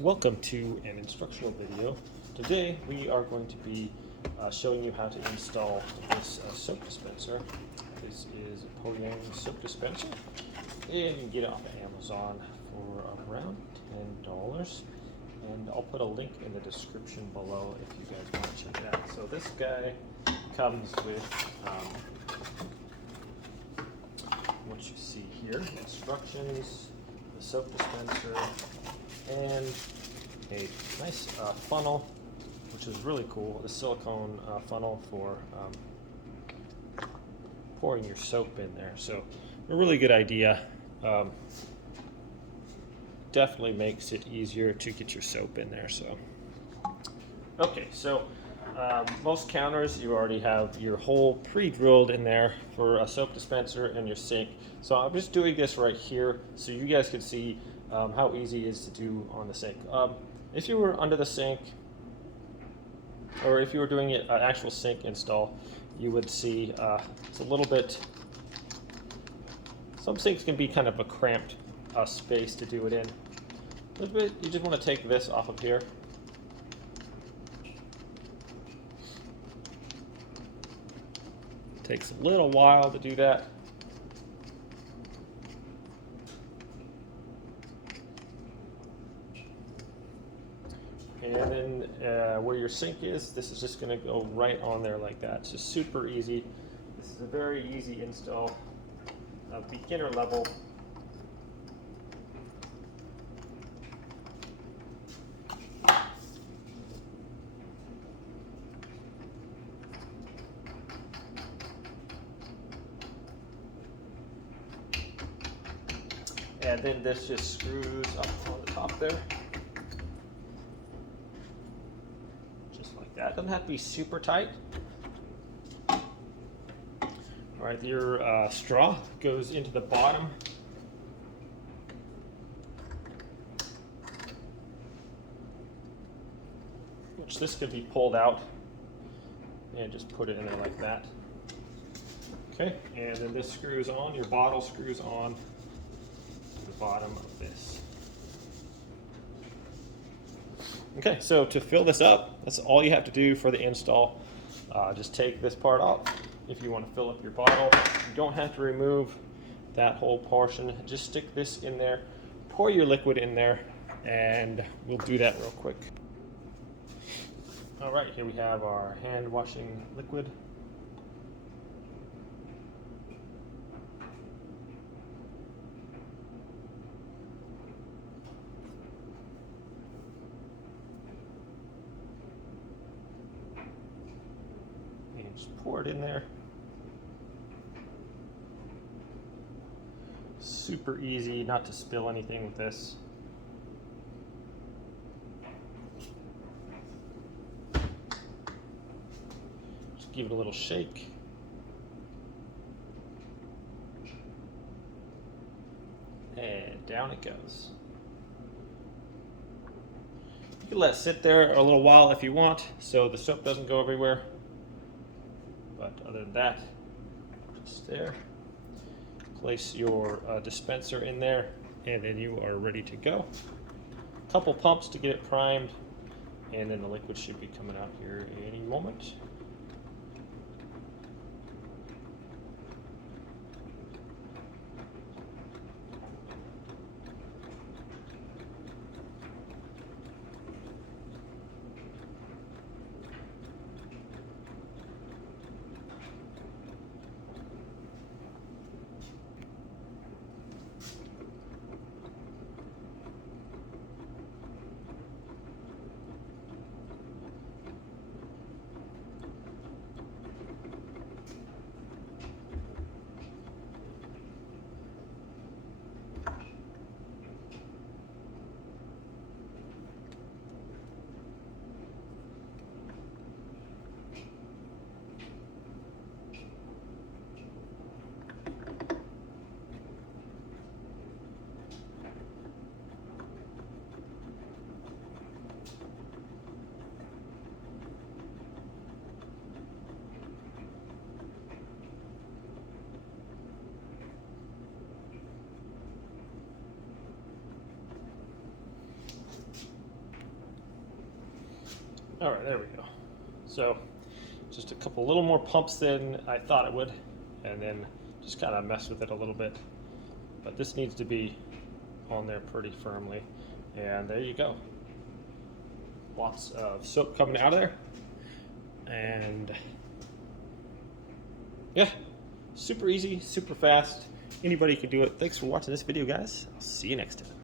Welcome to an instructional video. Today we are going to be showing you how to install this soap dispenser. This is a Poyang soap dispenser, and you can get it off of Amazon for around $10. And I'll put a link in the description below if you guys want to check it out. So this guy comes with what you see here: instructions, the soap dispenser, and a nice funnel, which is really cool. The silicone funnel for pouring your soap in there. So a really good idea. Definitely makes it easier to get your soap in there. So okay, so most counters you already have your hole pre-drilled in there for a soap dispenser and your sink. So I'm just doing this right here so you guys can see how easy it is to do on the sink. If you were under the sink, or if you were doing an actual sink install, you would see it's a little bit, some sinks can be kind of a cramped space to do it in. A little bit, you just want to take this off of here. Takes a little while to do that. And then where your sink is, this is just going to go right on there like that. It's just super easy. This is a very easy install, beginner level. And then this just screws up on the top there. Just like that. Doesn't have to be super tight. All right, your straw goes into the bottom. Which this could be pulled out and just put it in there like that. Okay, and then this screws on, your bottle screws on to the bottom of this. Okay, so to fill this up, that's all you have to do for the install. Just take this part off if you want to fill up your bottle. You don't have to remove that whole portion. Just stick this in there, pour your liquid in there, and we'll do that real quick. All right, here we have our hand washing liquid. And just pour it in there. Super easy not to spill anything with this. Just give it a little shake. And down it goes. You can let it sit there a little while if you want, so the soap doesn't go everywhere. But other than that, just there. Place your dispenser in there, and then you are ready to go. Couple pumps to get it primed, and then the liquid should be coming out here any moment. All right, there we go. So just a couple little more pumps than I thought it would, and then just kind of mess with it a little bit. But this needs to be on there pretty firmly. And there you go. Lots of soap coming out of there. And yeah, super easy, super fast. Anybody can do it. Thanks for watching this video, guys. I'll see you next time.